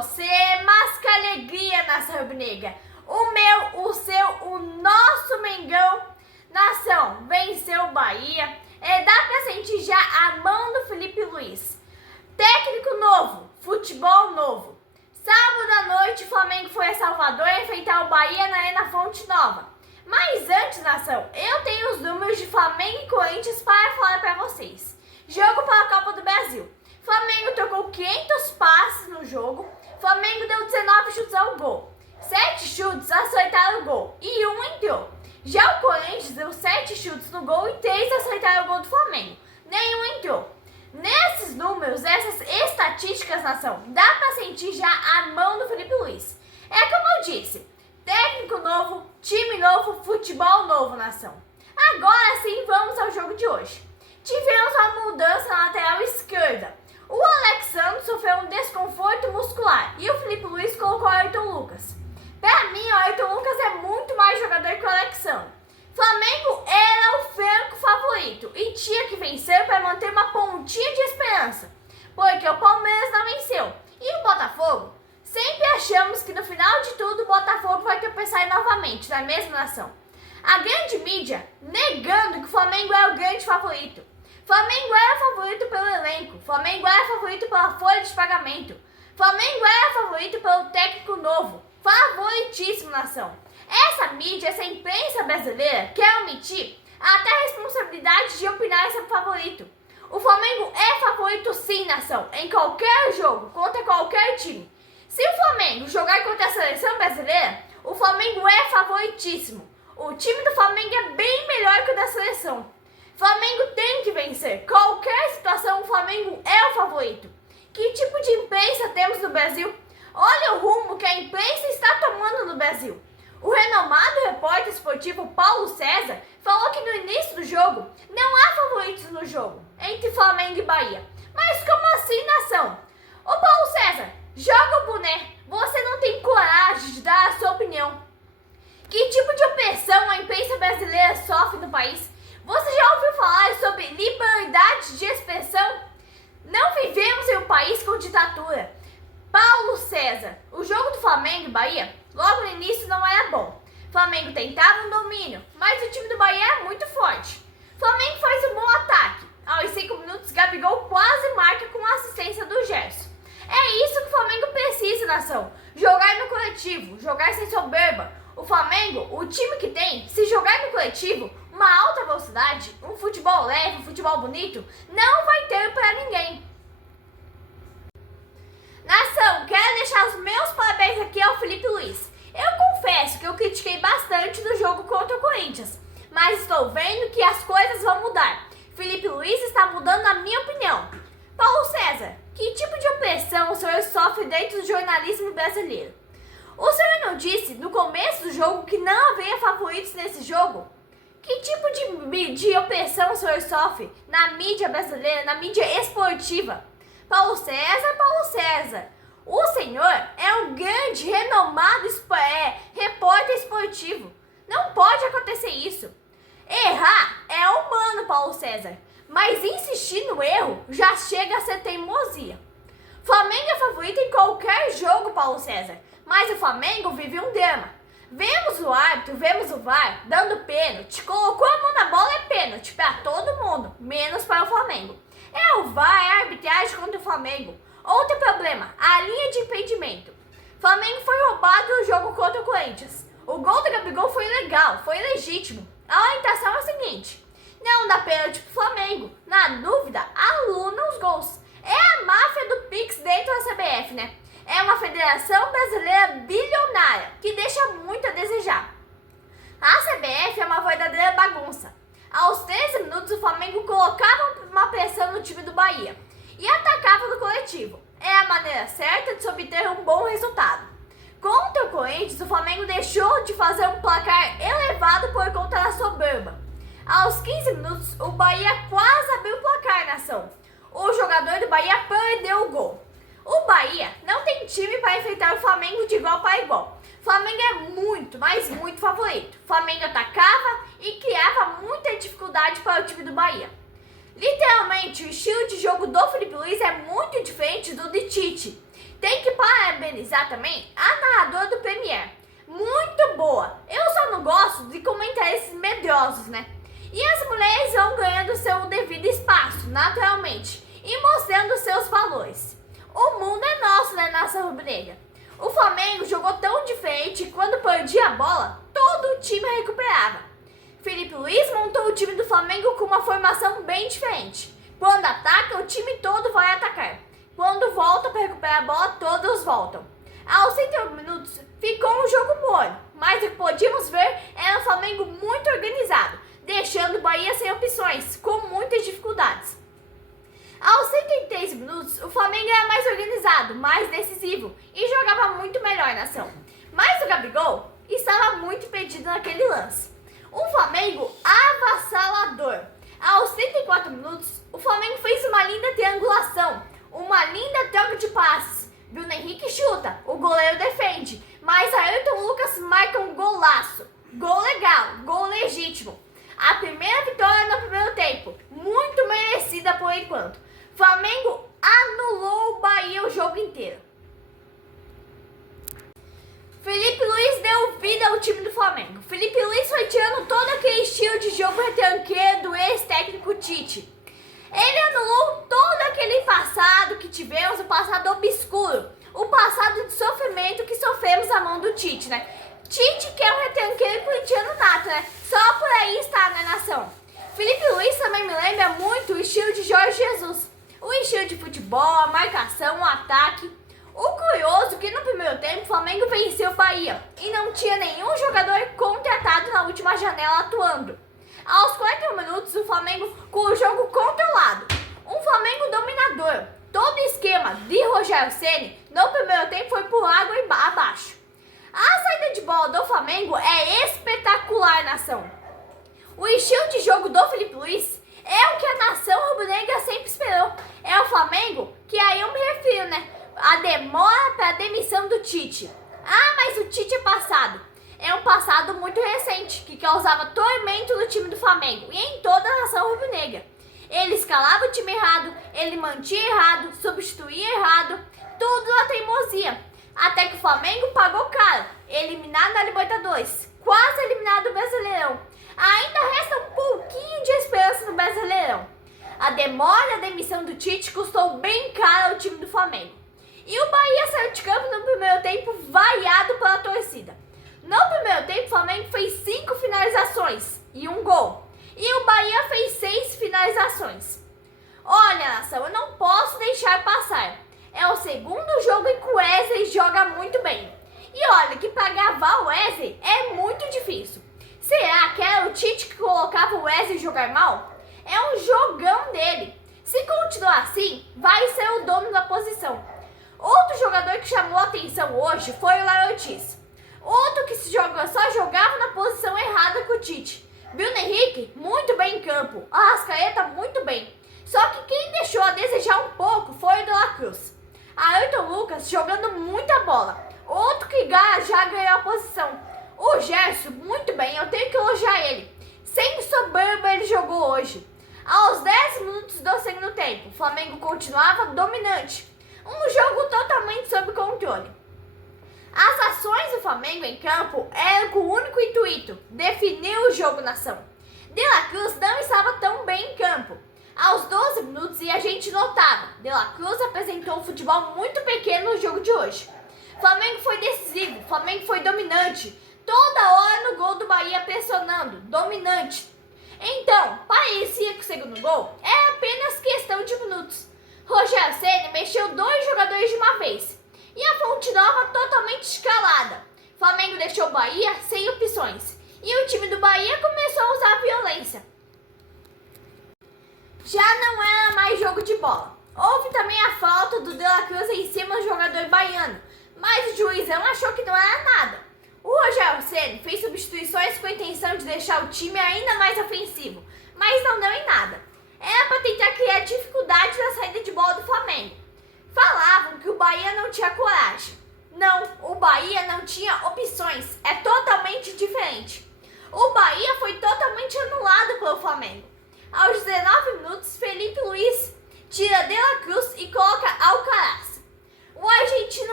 você, mas que alegria, nação rubro-negra. O meu, o seu, o nosso Mengão, nação, venceu o Bahia. Dá pra sentir já a mão do Felipe Luiz. Técnico novo, futebol novo. Sábado à noite, o Flamengo foi a Salvador enfrentar o Bahia na Arena Fonte Nova. Mas antes, nação, eu tenho os números de Flamengo e Corinthians para falar para vocês. Jogo para a Copa do Brasil. Flamengo trocou 500 passes no jogo. Flamengo deu 19 chutes ao gol. 7 chutes acertaram o gol e 1 entrou. Já o Corinthians deu 7 chutes no gol e 3 acertaram o gol do Flamengo. Nenhum entrou. Nesses números, essas estatísticas, nação, dá para sentir já a mão do Felipe Luiz. É como eu disse, técnico novo, time novo, futebol novo, nação. Agora sim, vamos ao jogo de hoje. Tivemos uma mudança na lateral esquerda. O Alexandre sofreu um desconforto muscular e o Felipe Luiz colocou o Ayrton Lucas. Para mim, o Ayrton Lucas é muito mais jogador que o Alexandre. Flamengo era o franco favorito e tinha que vencer para manter uma pontinha de esperança, porque o Palmeiras não venceu. E o Botafogo? Sempre achamos que no final de tudo o Botafogo vai tropeçar novamente, na mesma nação. A grande mídia negando que o Flamengo é o grande favorito. Flamengo era favorito pelo elenco, Flamengo era favorito pela folha de pagamento, Flamengo era favorito pelo técnico novo, favoritíssimo, nação. Essa mídia, essa imprensa brasileira quer omitir até a responsabilidade de opinar sobre o favorito. O Flamengo é favorito sim, nação, em qualquer jogo, contra qualquer time. Se o Flamengo jogar contra a seleção brasileira, o Flamengo é favoritíssimo. O time do Flamengo é bem melhor que o da seleção. Flamengo tem que vencer. Qualquer situação, o Flamengo é o favorito. Que tipo de imprensa temos no Brasil? Olha o rumo que a imprensa está tomando no Brasil. O renomado repórter esportivo Paulo César falou que no início do jogo não há favoritos no jogo entre Flamengo e Bahia. Mas como assim, nação? Ô Paulo César, joga o boné. Você não tem coragem de dar a sua opinião. Que tipo de opressão a imprensa brasileira sofre no país? Você já ouviu falar sobre liberdade de expressão? Não vivemos em um país com ditadura. Paulo César, o jogo do Flamengo e Bahia, logo no início não era bom. Flamengo tentava um domínio, mas o time do Bahia é muito forte. Flamengo faz um bom ataque. Aos 5 minutos, Gabigol quase marca com a assistência do Gerson. É isso que o Flamengo precisa, nação. Jogar no coletivo, jogar sem soberba. O Flamengo, o time que tem, se jogar no coletivo, uma alta velocidade, um futebol leve, um futebol bonito, não vai ter para ninguém. Nação, quero deixar os meus parabéns aqui ao Felipe Luiz. Eu confesso que eu critiquei bastante no jogo contra o Corinthians, mas estou vendo que as coisas vão mudar. Felipe Luiz está mudando a minha opinião. Paulo César, que tipo de opressão o senhor sofre dentro do jornalismo brasileiro? O senhor não disse no começo do jogo que não haveria favoritos nesse jogo? Que tipo de opressão o senhor sofre na mídia brasileira, na mídia esportiva? Paulo César, o senhor é um grande, renomado repórter esportivo. Não pode acontecer isso. Errar é humano, Paulo César, mas insistir no erro já chega a ser teimosia. Flamengo é favorito em qualquer jogo, Paulo César, mas o Flamengo vive um drama. Vemos o árbitro, vemos o VAR dando pênalti, colocou a mão na bola, é pênalti para todo mundo, menos para o Flamengo. É o VAR, é a arbitragem contra o Flamengo. Outro problema, a linha de impedimento. Flamengo foi roubado no jogo contra o Corinthians. O gol do Gabigol foi legal, foi legítimo. A orientação é a seguinte: não dá pênalti pro Flamengo. Na dúvida, anula os gols. É a máfia do Pix dentro da CBF, né? É uma federação brasileira bilionária que deixa muito a desejar. A CBF é uma verdadeira bagunça. Aos 13 minutos, o Flamengo colocava uma pressão no time do Bahia e atacava no coletivo. É a maneira certa de se obter um bom resultado. Contra o Corinthians, o Flamengo deixou de fazer um placar elevado por conta da soberba. Aos 15 minutos, o Bahia quase abriu o placar, nação. O jogador do Bahia perdeu o gol. O Bahia não tem time para enfrentar o Flamengo de igual para igual. O Flamengo é muito, mas muito favorito. O Flamengo atacava e criava muita dificuldade para o time do Bahia. Literalmente, o estilo de jogo do Felipe Luiz é muito diferente do de Tite. tem que parabenizar também a narradora do Premier. Muito boa. Eu só não gosto de comentar esses medrosos, né? E as mulheres vão ganhando seu devido espaço, naturalmente, e mostrando seus valores. O mundo é nosso, né, nação rubro-negra? O Flamengo jogou tão diferente que quando perdia a bola, todo o time recuperava. Felipe Luiz montou o time do Flamengo com uma formação bem diferente. Quando ataca, o time todo vai atacar. Quando volta para recuperar a bola, todos voltam. Aos 101 minutos, ficou um jogo morno, mas o que podíamos ver era um Flamengo muito organizado, deixando o Bahia sem opções, com muitas dificuldades. Aos 103 minutos, o Flamengo era mais organizado, mais decisivo e jogava muito melhor na ação. Mas o Gabigol estava muito impedido naquele lance. Um Flamengo avassalador. Aos 34 minutos, o Flamengo fez uma linda triangulação, uma linda troca de passes. Bruno Henrique chuta, o goleiro defende, mas Ayrton Lucas marca um golaço. Gol legal, gol legítimo. A primeira vitória no primeiro tempo, muito merecida por enquanto. Flamengo anulou o Bahia o jogo inteiro. Felipe Luiz deu vida ao time do Flamengo. Felipe Luiz foi tirando todo aquele estilo de jogo retranqueiro do ex-técnico Tite. Ele anulou todo aquele passado que tivemos, o passado obscuro, o passado de sofrimento que sofremos à mão do Tite, né? Tite que é um retranqueiro corintiano nato, né? Só por aí está na nação. Felipe Luiz também me lembra muito o estilo de Jorge Jesus. O estilo de futebol, a marcação, o ataque. O curioso é que no primeiro tempo o Flamengo venceu o Bahia e não tinha nenhum jogador contratado na última janela atuando. Aos 41 minutos, o Flamengo com o jogo controlado. Um Flamengo dominador. Todo o esquema de Rogério Ceni no primeiro tempo foi por água abaixo. A saída de bola do Flamengo é espetacular, nação. O estilo de jogo do Felipe Luiz é o que a nação rubro-negra sempre esperou. É o Flamengo que aí eu me refiro, né? A demora para a demissão do Tite. Ah, mas o Tite é passado. É um passado muito recente, que causava tormento no time do Flamengo e em toda a nação rubro-negra. Ele escalava o time errado, ele mantinha errado, substituía errado, tudo na teimosia. Até que o Flamengo pagou caro, eliminado na Libertadores, quase eliminado do Brasileirão. Ainda resta um pouquinho de esperança no Brasileirão. A demora da demissão do Tite custou bem caro ao time do Flamengo. E o Bahia saiu de campo no primeiro tempo vaiado pela torcida. No primeiro tempo, o Flamengo fez 5 finalizações e um gol. E o Bahia fez 6 finalizações. Olha, nação, eu não posso deixar passar. É o segundo jogo em que o Wesley joga muito bem. E olha que para gravar o Wesley é muito difícil. Será que era o Tite que colocava o Wesley jogar mal? É um jogão dele. Se continuar assim, vai ser o dono da posição. Outro jogador que chamou a atenção hoje foi o Léo Ortiz. Outro que só jogava na posição errada com o Tite. Bruno Henrique, muito bem em campo. Arrascaeta, muito bem. Só que quem deixou a desejar um pouco foi o De La Cruz. Ayrton Lucas jogando muita bola. Outro que já ganhou a posição. O Gerson, muito bem, eu tenho que elogiar ele. Sem soberba ele jogou hoje. Aos 10 minutos do segundo tempo, o Flamengo continuava dominante. Um jogo totalmente sob controle. As ações do Flamengo em campo eram com o único intuito, definir o jogo na ação. De La Cruz não estava tão bem em campo. Aos 12 minutos, e a gente notava, De La Cruz apresentou um futebol muito pequeno no jogo de hoje. Flamengo foi decisivo, Flamengo foi dominante, toda hora no gol do Bahia pressionando, dominante. Então, parecia que o segundo gol era apenas questão de minutos. Rogério Ceni mexeu 2 jogadores de uma vez e a Fonte Nova totalmente escalada. Flamengo deixou o Bahia sem opções e o time do Bahia começou a usar a violência. Já não era mais jogo de bola. Houve também a falta do De La Cruz em cima do jogador baiano, mas o juizão achou que não era nada. O Rogério Ceni fez substituições com a intenção de deixar o time ainda mais ofensivo, mas não deu em nada. Era para tentar criar dificuldade na saída de bola do Flamengo. Falavam que o Bahia não tinha coragem. Não, o Bahia não tinha opções. É totalmente diferente. O Bahia foi totalmente anulado pelo Flamengo. Aos 19 minutos, Felipe Luiz tira De La Cruz e coloca Alcaraz. O argentino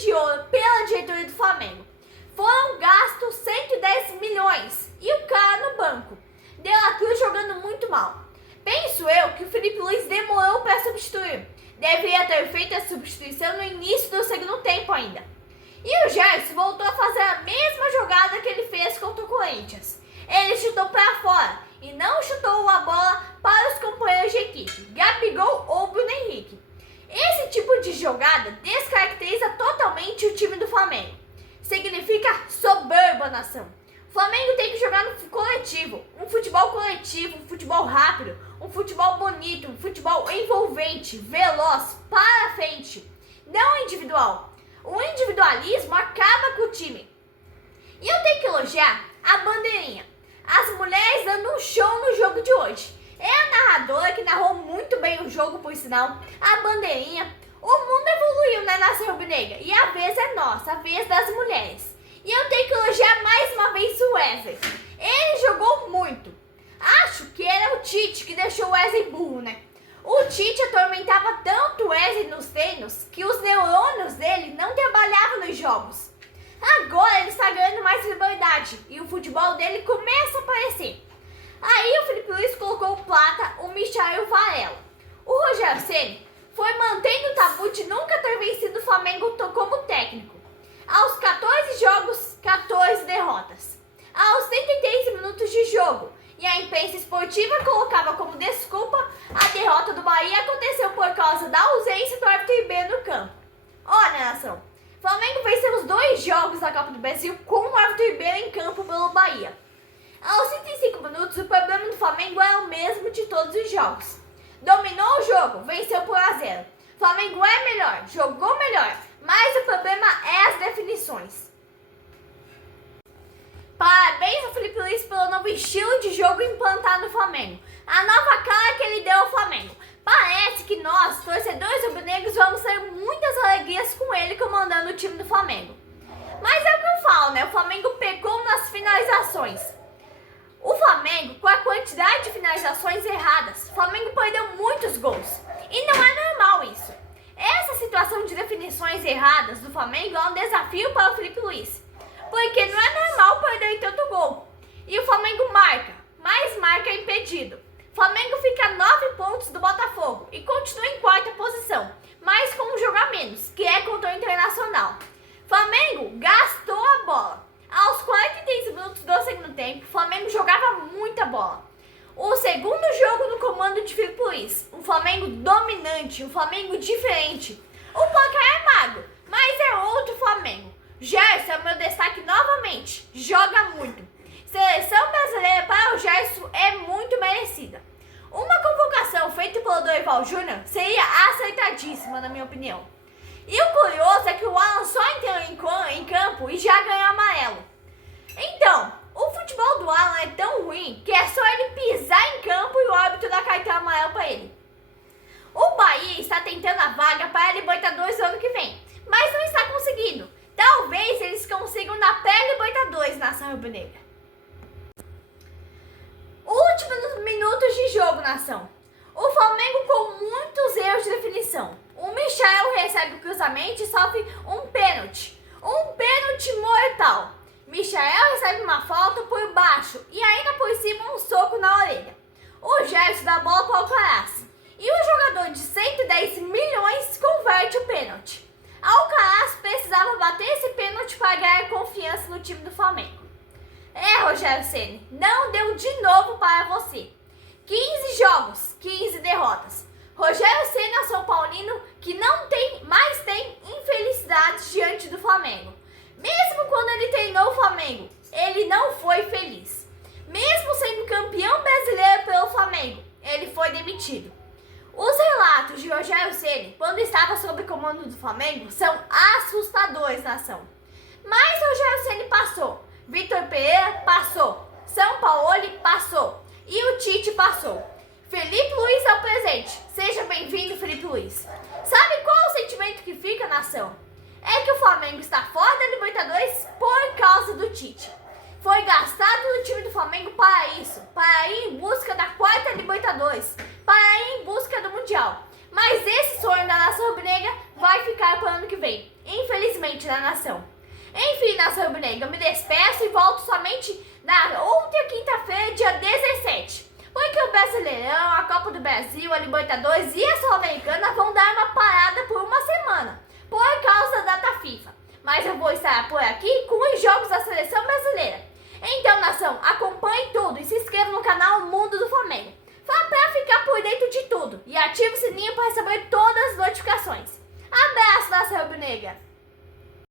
de ouro pela diretoria do Flamengo. Foram gastos 110 milhões e o cara no banco. De La Cruz jogando muito mal. Penso eu que o Felipe Luiz demorou para substituir. Deveria ter feito a substituição no início do segundo tempo ainda. E o Gerson voltou a fazer a mesma jogada que ele fez contra o Corinthians. Ele chutou para fora e não chutou a bola para os companheiros de equipe, Gabigol ou Bruno Henrique. Esse tipo de jogada descaracteriza totalmente o time do Flamengo. Significa soberba, nação. O Flamengo tem que jogar no coletivo, um futebol rápido, um futebol bonito, um futebol envolvente, veloz, para frente, não individual. O individualismo acaba com o time. E eu tenho que elogiar a bandeirinha. As mulheres dando um show no jogo de hoje. É a narradora que narrou muito bem o jogo, por sinal. A bandeirinha. O mundo evoluiu na nação rubro-negra e a vez é nossa, a vez das mulheres. E eu tenho que elogiar mais uma vez o Wesley. Ele jogou muito. Acho que era o Tite que deixou o Wesley burro, né? O Tite atormentava tanto o Wesley nos treinos que os neurônios dele não trabalhavam nos jogos. Agora ele está ganhando mais liberdade e o futebol dele começa a aparecer. Aí o Felipe Luiz colocou o Plata, o Michael e o Varela. O Rogério Ceni foi mantendo o tabu de nunca ter vencido o Flamengo como técnico. Aos 14 jogos, 14 derrotas. Aos 73 minutos de jogo. E a imprensa esportiva colocava como desculpa a derrota do Bahia aconteceu por causa da ausência do árbitro Ribeiro no campo. Olha, nação, o Flamengo venceu os 2 jogos da Copa do Brasil com o árbitro Ribeiro em campo pelo Bahia. Aos 35 minutos, o problema do Flamengo é o mesmo de todos os jogos. Dominou o jogo, venceu por 1-0. O Flamengo é melhor, jogou melhor, mas o problema é as definições. Parabéns ao Felipe Luiz pelo novo estilo de jogo implantado no Flamengo. A nova cara que ele deu ao Flamengo. Parece que nós, torcedores rubro-negros, vamos ter muitas alegrias com ele comandando o time do Flamengo. Mas é o que eu falo, né? O Flamengo pecou nas finalizações. O Flamengo, com a quantidade de finalizações erradas, o Flamengo perdeu muitos gols. E não é normal isso. Essa situação de definições erradas do Flamengo é um desafio para o Felipe Luiz. Porque não é normal perder tanto gol. E o Flamengo marca, mas marca impedido. O Flamengo fica a 9 pontos do Botafogo e continua em 4ª posição, mas com um jogo a menos, que é contra o Internacional. O Flamengo gastou a bola. Aos 43 minutos do segundo tempo, o Flamengo jogava muita bola. O segundo jogo no comando de Felipe Luiz, um Flamengo dominante, um Flamengo diferente. O placar é magro, mas é outro Flamengo. Gerson é o meu destaque novamente, joga muito. Seleção brasileira para o Gerson é muito merecida. Uma convocação feita pelo Dorival Júnior seria acertadíssima, na minha opinião. E o curioso é que o Alan só entrou em campo e já ganhou amarelo. Então, o futebol do Alan é tão ruim que é só ele pisar em campo e o árbitro dá cartão amarelo para ele. O Bahia está tentando a vaga para a Libertadores no ano que vem, mas não está conseguindo. Talvez eles consigam na pré-Libertadores, nação rubro-negra. Últimos minutos de jogo, nação. O Flamengo com muitos erros de definição. O Michael recebe o cruzamento e sofre um pênalti. Um pênalti mortal. Michael recebe uma falta por baixo e ainda por cima um soco na orelha. O Gerson dá a bola para o Alcaraz. E o jogador de 110 milhões converte o pênalti. Alcaraz precisava bater esse pênalti para ganhar confiança no time do Flamengo. Rogério Ceni, não deu de novo para você. 15 jogos, 15 derrotas. Rogério Ceni é São Paulino que não tem, mas tem infelicidades diante do Flamengo. Mesmo quando ele treinou o Flamengo, ele não foi feliz. Mesmo sendo campeão brasileiro pelo Flamengo, ele foi demitido. Os relatos de Rogério Ceni, quando estava sob comando do Flamengo, são assustadores, nação. Mas Rogério Ceni passou, Vitor Pereira passou, São Paulo passou e o Tite passou. Felipe Luiz é o presente. Seja bem-vindo, Felipe Luiz. Sabe qual é o sentimento que fica, nação? É que o Flamengo está fora da Libertadores por causa do Tite. Foi gastado no time do Flamengo para isso, para ir em busca da 4ª Libertadores, para ir em busca do Mundial. Mas esse sonho da nação rubro-negra vai ficar para o ano que vem. Infelizmente. novamente na nação. Enfim, nação rubro-negra, eu me despeço e volto somente na outra quinta-feira, dia 17. Porque o Brasileirão, a Copa do Brasil, a Libertadores e a Sul-Americana vão dar uma parada por uma semana, por causa da data FIFA. Mas eu vou estar por aqui com os jogos da Seleção Brasileira. Então, nação, acompanhe tudo e se inscreva no canal Mundo do Flamengo para ficar por dentro de tudo. E ative o sininho para receber todas as notificações. Abraço, nação rubro-negra!